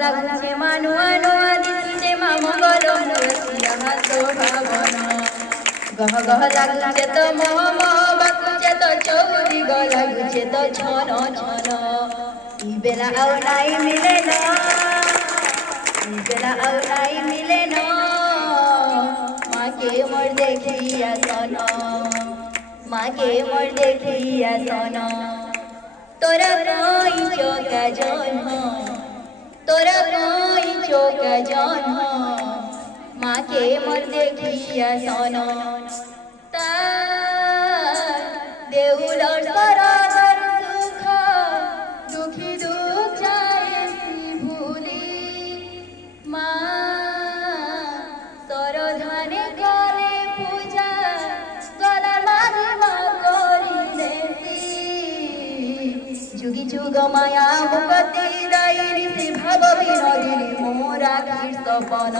ଲାଗୁଛେ ମା ନୂଆ ନୂଆ ଦିଶୁଛେ ମା ମଙ୍ଗଳ ମୂରତିଆ ହାତ ଭାବନା ଗହ ଗହ ଲାଗୁଛେ ତ ମହ ମହ ବାକୁଛେ ତ ଚଉଦିଗ ଲାଗୁଛେ ତ ଛନ ଛନ ଇ ବେଲା ଆଉ ନାଇଁ ମିଲେ ନା ଇ ବେଲା ଆଉ ନାଇଁ ମିଲେ ନା মাকে মোর দেখিয়া সন মাকে মোর দেখিয়া সন তোরা কই চোকা জন্ম তোরা কই চোকা জন্ম মাকে মোর দেখিয়া সন তার দেউলর সরাগর সুখ দুঃখী দুঃখ যায় ভুলি মা সরধানে করে পূজা গলা মারিমা করিলে যুগি যুগ মায়া মুক্তি দায়িনী সে ভাব বিনোদিনী মোরা কীর্তপন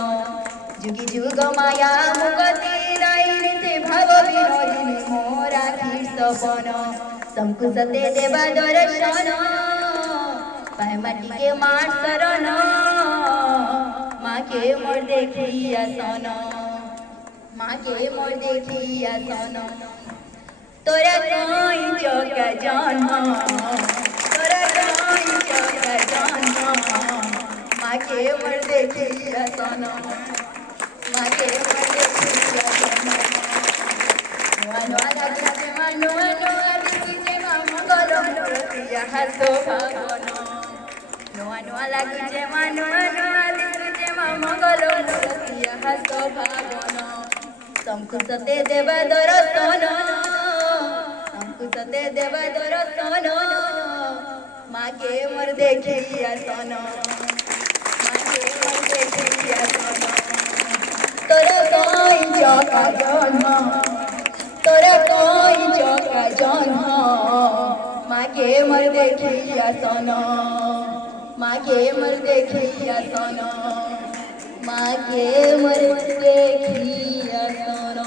যুগি যুগ মায়া মুক্তি দায়িনী সে ভাব বিনোদিনী মোরা কীর্তপন সংকুচতে দেবা দর্শন পায় মাটিকে মার শরণ মাকে মোর দেখিয়া সন মাকে মোর দেখিয়া সন তোরা কই চোকা জন্ম তোরা কই চোকা জন্ম মাকে মোর দেখিয়া সন মাকে মোর দেখিয়া সন নূয়া নূয়া লাগুছে মা নূয়া নূয়া দিশুছে মা মঙ্গল মূরতিয়া হাত ভাবনা নূয়া নূয়া লাগুছে মা নূয়া নূয়া দিশুছে মা মঙ্গল মূরতিয়া হাত ভাবনা সংকুচতে দেবা দর্শন সংকুচতে দেবা দর্শন মাকে মোর দেখিয়া সন মাকে মোর দেখিয়া সন তোরা কই চোকা জন্ম তোরা কই চোকা জন্ম মাকে মোর দেখিয়া সন মাকে মোর দেখিয়া সন মাকে মোর দেখিয়া সন